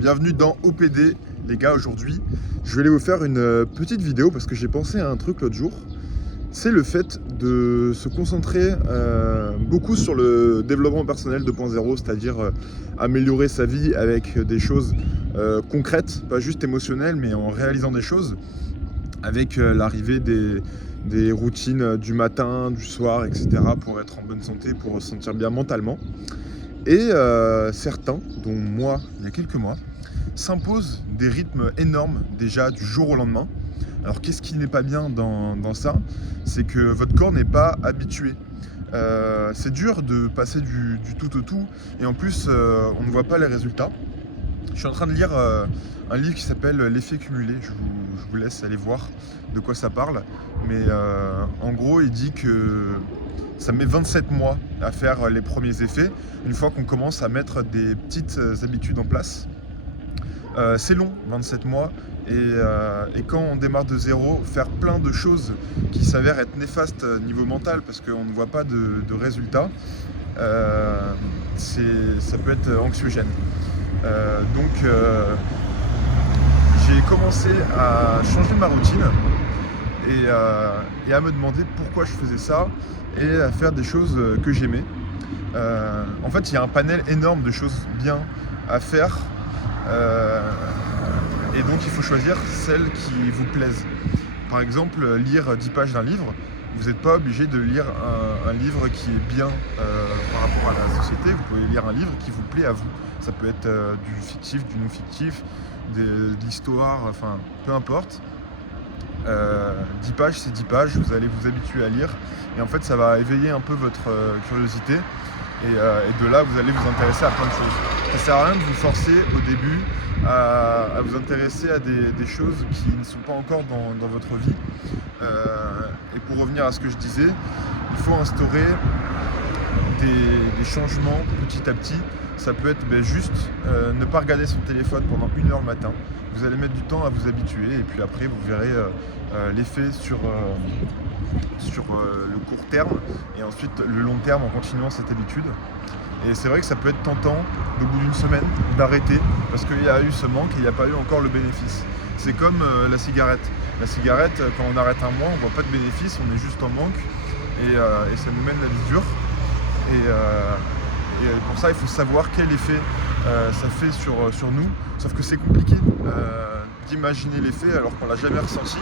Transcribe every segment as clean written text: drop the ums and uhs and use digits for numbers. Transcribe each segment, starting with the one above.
Bienvenue dans OPD les gars. Aujourd'hui je vais aller vous faire une petite vidéo parce que j'ai pensé à un truc l'autre jour. C'est le fait de se concentrer beaucoup sur le développement personnel 2.0, c'est-à-dire améliorer sa vie avec des choses concrètes, pas juste émotionnelles, mais en réalisant des choses, avec l'arrivée des routines du matin, du soir, etc. pour être en bonne santé, pour se sentir bien mentalement. Et certains, dont moi il y a quelques mois, s'imposent des rythmes énormes déjà du jour au lendemain. Alors qu'est-ce qui n'est pas bien dans ça? C'est que votre corps n'est pas habitué. C'est dur de passer du tout au tout, et en plus on ne voit pas les résultats. Je suis en train de lire un livre qui s'appelle L'effet cumulé. Je vous laisse aller voir de quoi ça parle. Mais en gros, il dit que ça met 27 mois à faire les premiers effets, une fois qu'on commence à mettre des petites habitudes en place. C'est long, 27 mois, et quand on démarre de zéro, faire plein de choses qui s'avèrent être néfastes niveau mental parce qu'on ne voit pas de résultats, ça peut être anxiogène. Donc j'ai commencé à changer ma routine et à me demander pourquoi je faisais ça et à faire des choses que j'aimais. En fait, il y a un panel énorme de choses bien à faire, et donc il faut choisir celles qui vous plaisent. Par exemple, lire 10 pages d'un livre, vous n'êtes pas obligé de lire un livre qui est bien par rapport à la société. Vous pouvez lire un livre qui vous plaît à vous. Ça peut être du fictif, du non fictif, de l'histoire, enfin peu importe. 10 pages, c'est 10 pages, vous allez vous habituer à lire, et en fait ça va éveiller un peu votre curiosité, et de là vous allez vous intéresser à plein de choses. Ça sert à rien de vous forcer au début à vous intéresser à des choses qui ne sont pas encore dans votre vie. Et pour revenir à ce que je disais, il faut instaurer des changements petit à petit. Ça peut être juste ne pas regarder son téléphone pendant 1 heure le matin. Vous allez mettre du temps à vous habituer, et puis après vous verrez l'effet sur le court terme, et ensuite le long terme en continuant cette habitude. Et c'est vrai que ça peut être tentant au bout d'une semaine d'arrêter parce qu'il y a eu ce manque et il n'y a pas eu encore le bénéfice. C'est comme la cigarette. La cigarette, quand on arrête un mois, on ne voit pas de bénéfice, on est juste en manque, et ça nous mène la vie dure. Et pour ça, il faut savoir quel effet ça fait sur nous. Sauf que c'est compliqué d'imaginer l'effet alors qu'on ne l'a jamais ressenti.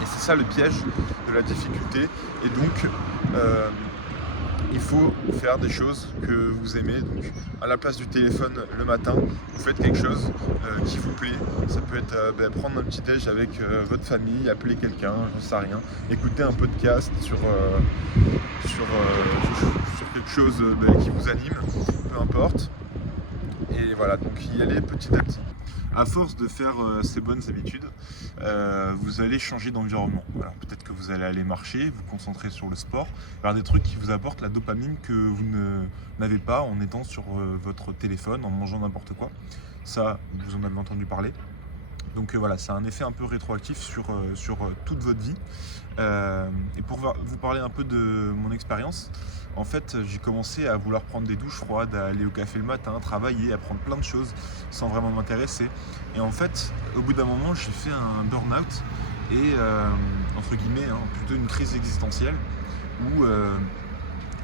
Et c'est ça le piège de la difficulté. Et donc, il faut faire des choses que vous aimez. Donc, à la place du téléphone le matin, vous faites quelque chose qui vous plaît. Ça peut être prendre un petit déj avec votre famille, appeler quelqu'un, j'en sais rien, écouter un podcast sur quelque chose qui vous anime, peu importe. Et voilà, donc y aller petit à petit. À force de faire ces bonnes habitudes, vous allez changer d'environnement. Alors, peut-être que vous allez aller marcher, vous concentrer sur le sport, faire des trucs qui vous apportent la dopamine que vous n'avez pas en étant sur votre téléphone, en mangeant n'importe quoi. Ça, vous en avez entendu parler. Donc voilà, c'est un effet un peu rétroactif sur toute votre vie. Et pour vous parler un peu de mon expérience, en fait, j'ai commencé à vouloir prendre des douches froides, à aller au café le matin, travailler, à prendre plein de choses sans vraiment m'intéresser. Et en fait, au bout d'un moment, j'ai fait un burn-out et, entre guillemets, plutôt une crise existentielle où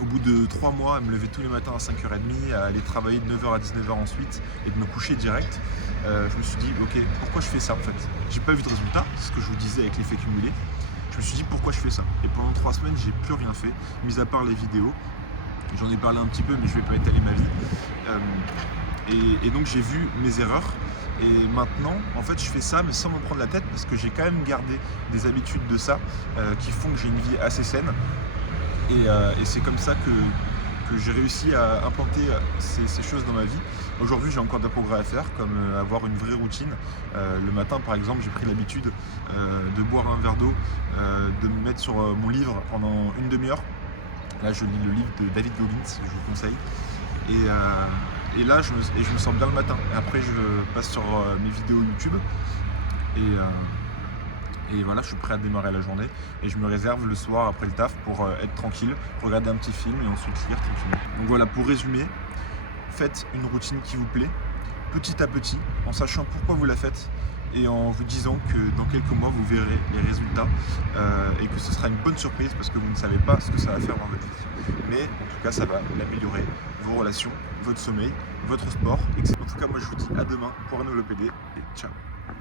au bout de 3 mois, à me lever tous les matins à 5h30, à aller travailler de 9h à 19h ensuite et de me coucher direct, je me suis dit, ok, pourquoi je fais ça en fait? J'ai pas vu de résultat, c'est ce que je vous disais avec l'effet cumulé. Je me suis dit, pourquoi je fais ça? Et pendant 3 semaines, j'ai plus rien fait, mis à part les vidéos. J'en ai parlé un petit peu, mais je vais pas étaler ma vie. Et donc j'ai vu mes erreurs. Et maintenant, en fait, je fais ça, mais sans me prendre la tête, parce que j'ai quand même gardé des habitudes de ça qui font que j'ai une vie assez saine. Et c'est comme ça que j'ai réussi à implanter ces choses dans ma vie. Aujourd'hui, j'ai encore des progrès à faire, comme avoir une vraie routine. Le matin, par exemple, j'ai pris l'habitude de boire un verre d'eau, de me mettre sur mon livre pendant une demi-heure. Là, je lis le livre de David Goggins, je vous conseille. Et là, je me sens bien le matin. Et après, je passe sur mes vidéos YouTube. Et voilà, je suis prêt à démarrer la journée, et je me réserve le soir après le taf pour être tranquille, regarder un petit film et ensuite lire tranquillement. Donc voilà, pour résumer, faites une routine qui vous plaît, petit à petit, en sachant pourquoi vous la faites et en vous disant que dans quelques mois vous verrez les résultats et que ce sera une bonne surprise parce que vous ne savez pas ce que ça va faire dans votre vie. Mais en tout cas ça va améliorer vos relations, votre sommeil, votre sport, etc. En tout cas moi je vous dis à demain pour un nouveau PD et ciao.